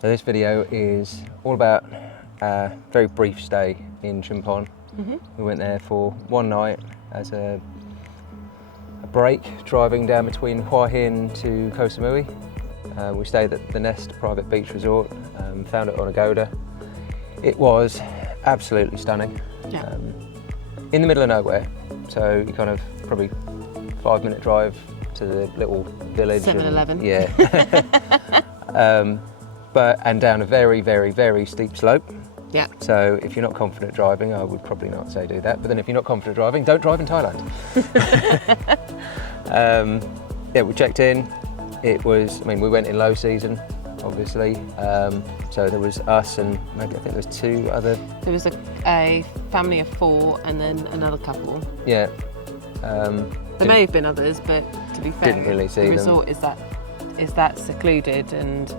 So this video is all about a very brief stay in Chumphon. We went there for one night as a break, driving down between Hua Hin to Koh Samui. We stayed at the Nest private beach resort, found it on Agoda. It was absolutely stunning. Yeah. In the middle of nowhere, so you kind of probably 5-minute drive to the little village. 7-Eleven. Yeah. And down a very, very, very steep slope. Yeah. So if you're not confident driving, I would probably not say do that. But then if you're not confident driving, don't drive in Thailand. Yeah, we checked in. It was, we went in low season, obviously. So there was us and maybe I think there was two other. There was a family of 4 and then another couple. Yeah. There may have been others, but to be fair, didn't really see the them. resort is that secluded and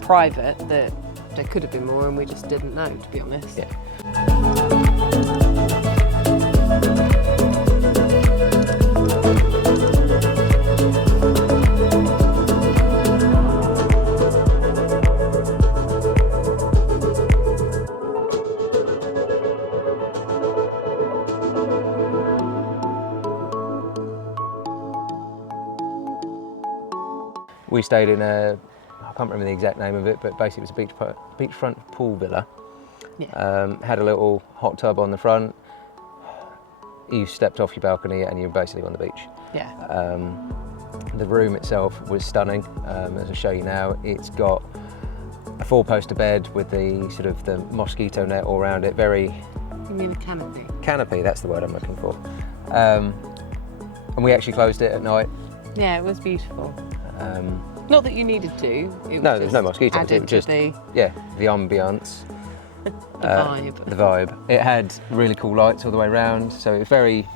private that there could have been more and we just didn't know, to be honest. Yeah. We stayed in I can't remember the exact name of it, but basically it was a beachfront pool villa. Yeah. Had a little hot tub on the front. You stepped off your balcony and you're basically on the beach. Yeah. The room itself was stunning. As I'll show you now, it's got a 4-poster bed with the sort of the mosquito net all around it. Very. You mean the canopy? Canopy, that's the word I'm looking for. And we actually closed it at night. Yeah, it was beautiful. Not that you needed to. It No, was there's no mosquitoes. added It was just to the ambience, the vibe. the vibe. It had really cool lights all the way around, so it was very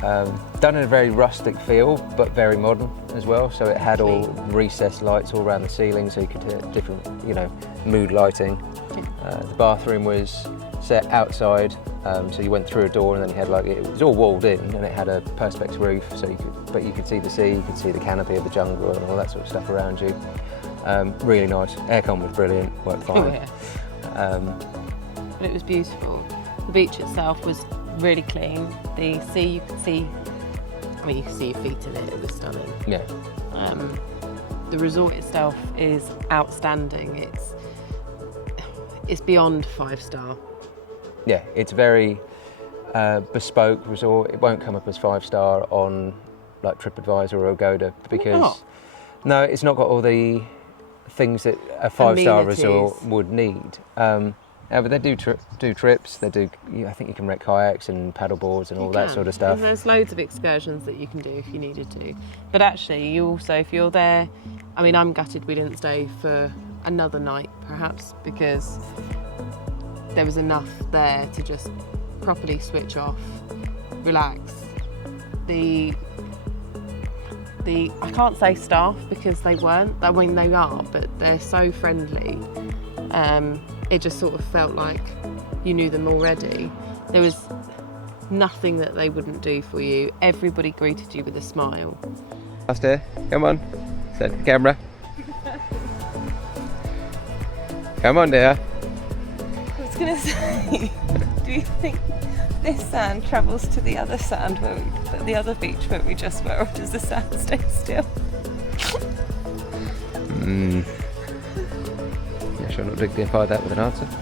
done in a very rustic feel, but very modern as well. So it had all recessed lights all around the ceiling, so you could hit different, mood lighting. The bathroom was set outside, so you went through a door and then you had it was all walled in and it had a perspex roof, so you could see the sea, you could see the canopy of the jungle and all that sort of stuff around you. Really nice. Aircon was brilliant, worked fine. Oh, yeah. But it was beautiful. The beach itself was really clean. The sea, you could see your feet in it. It was stunning. Yeah. The resort itself is outstanding. It's beyond 5-star. Yeah, it's very bespoke resort. It won't come up as 5-star on like TripAdvisor or Agoda because no, it's not got all the things that a 5-star resort would need. But they do trips. They do. I think you can rent kayaks and paddle boards and all that sort of stuff. There's loads of excursions that you can do if you needed to. But actually, you also, if you're there, I'm gutted we didn't stay for another night, perhaps, because there was enough there to just properly switch off, relax. I can't say staff because they weren't. They are, but they're so friendly. It just sort of felt like you knew them already. There was nothing that they wouldn't do for you. Everybody greeted you with a smile. Last dear, come on. Set the camera. Come on, dear. I was going to say, do you think this sand travels to the other sand, the other beach where we just were, or does the sand stay still? I shall not dignify that with an answer. Is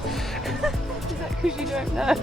that because you don't know?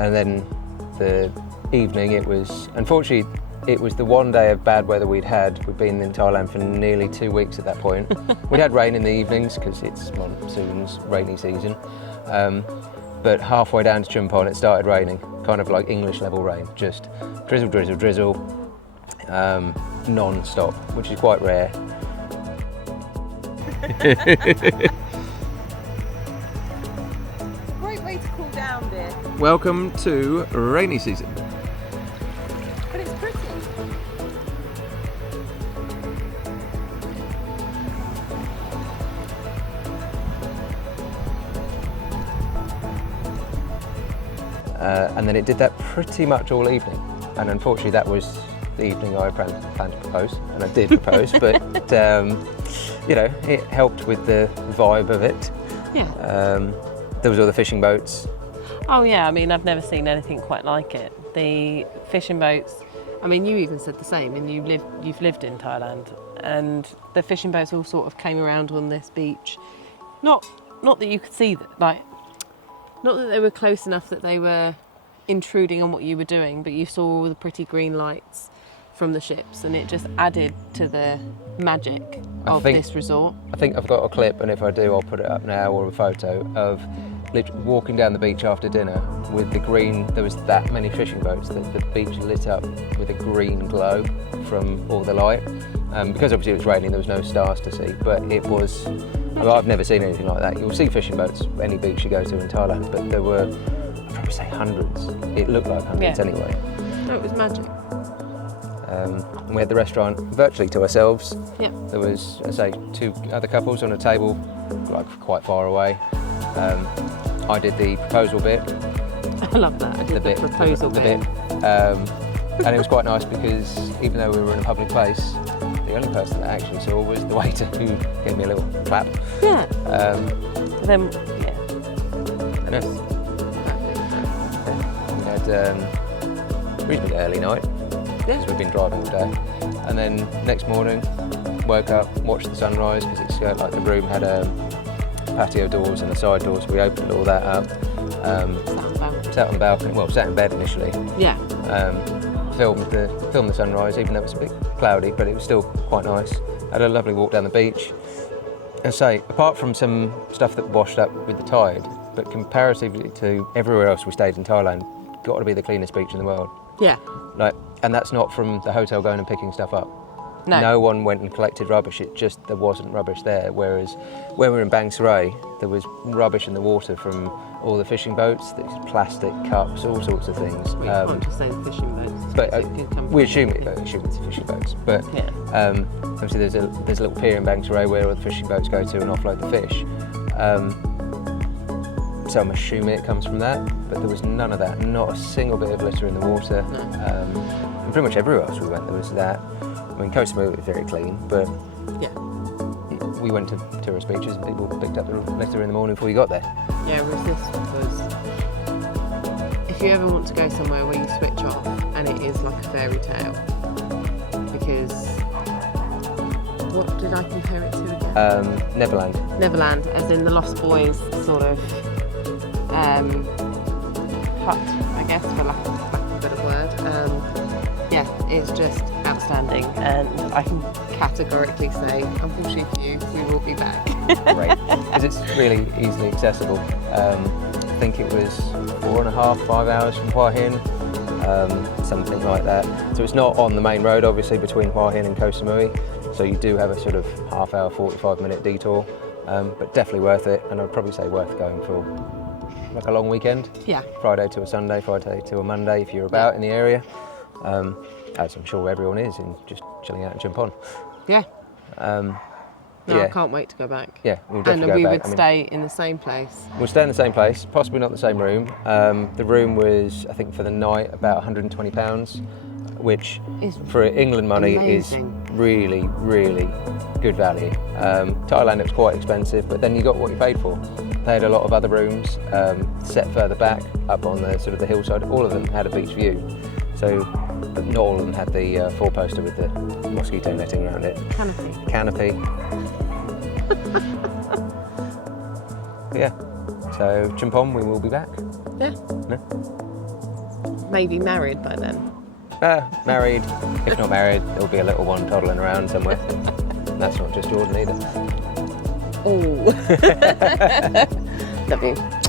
And then the evening, it was, unfortunately, it was the one day of bad weather we'd had. We'd been in Thailand for nearly 2 weeks at that point. We'd had rain in the evenings because it's monsoon's rainy season. But halfway down to Chumphon it started raining, kind of like English level rain, just drizzle, drizzle, drizzle, non-stop, which is quite rare. Great way to cool down, dear. Welcome to rainy season. But it's pretty. And then it did that pretty much all evening. And unfortunately that was the evening I planned to propose, and I did propose, but you know, it helped with the vibe of it. Yeah. There was all the fishing boats. Oh yeah, I mean, I've never seen anything quite like it. The fishing boats, I mean, you even said the same, and you've lived in Thailand, and the fishing boats all sort of came around on this beach. Not that you could see that, like, not that they were close enough that they were intruding on what you were doing, but you saw all the pretty green lights from the ships, and it just added to the magic of this resort. I think I've got a clip, and if I do, I'll put it up now, or a photo of walking down the beach after dinner with the green. There was that many fishing boats that the beach lit up with a green glow from all the light. Because obviously it was raining, there was no stars to see, but it was. I've never seen anything like that. You'll see fishing boats any beach you go to in Thailand, but there were, I'd probably say hundreds. It looked like hundreds anyway. No, it was magic. And we had the restaurant virtually to ourselves. Yeah. There was, as I say, 2 other couples on a table, like quite far away. I did the proposal bit. I love that. I did the proposal bit. And it was quite nice because even though we were in a public place, the only person that actually saw was the waiter, who gave me a little clap. Yeah. And then we had a reasonably early night. Because we've been driving all day, and then next morning woke up, watched the sunrise, because it's like the room had patio doors and the side doors. We opened all that up, sat on the balcony, well, sat in bed initially. Yeah. Filmed the sunrise, even though it was a bit cloudy, but it was still quite nice. Had a lovely walk down the beach. And say, apart from some stuff that washed up with the tide, but comparatively to everywhere else we stayed in Thailand, got to be the cleanest beach in the world. Yeah. Like, and that's not from the hotel going and picking stuff up. No one went and collected rubbish. It just, there wasn't rubbish there. Whereas when we were in Bang Sarai, there was rubbish in the water from all the fishing boats, plastic cups, all sorts of things. We can't just say fishing boats. But we assume it's fishing boats. But obviously there's a little pier in Bang Sarai where all the fishing boats go to and offload the fish. So I'm assuming it comes from that, but there was none of that. Not a single bit of litter in the water. No. And pretty much everywhere else we went, there was that. I mean, Koh Samui was very clean, but we went to tourist beaches and people picked up the litter in the morning before you got there. Yeah, whereas this was, if you ever want to go somewhere where you switch off and it is like a fairy tale, because, what did I compare it to again? Neverland. Neverland, as in the Lost Boys sort of hut, I guess, for lack of a better word. It's just outstanding, and I can categorically say, unfortunately for you, we will be back. Great, because it's really easily accessible. I think it was 4.5, 5 hours from Hua Hin, something like that. So it's not on the main road, obviously, between Hua Hin and Koh Samui. So you do have a sort of half-hour, 45-minute detour, but definitely worth it. And I'd probably say worth going for like a long weekend. Yeah. Friday to a Sunday, Friday to a Monday, if you're about in the area. As I'm sure everyone is, in just chilling out in Chumphon. Yeah. I can't wait to go back. Yeah, we'll definitely go back. And we would stay in the same place. We'll stay in the same place, possibly not the same room. The room was, I think, for the night about £120, which for England money is really, really good value. Thailand, it was quite expensive, but then you got what you paid for. They had a lot of other rooms set further back, up on the sort of the hillside. All of them had a beach view. So, but not all of them had the 4-poster with the mosquito netting around it. Canopy. Yeah. So Chumphon, we will be back. Yeah. No? Maybe married by then. Married. If not married, there'll be a little one toddling around somewhere. And that's not just Jordan either. Oh. Love you.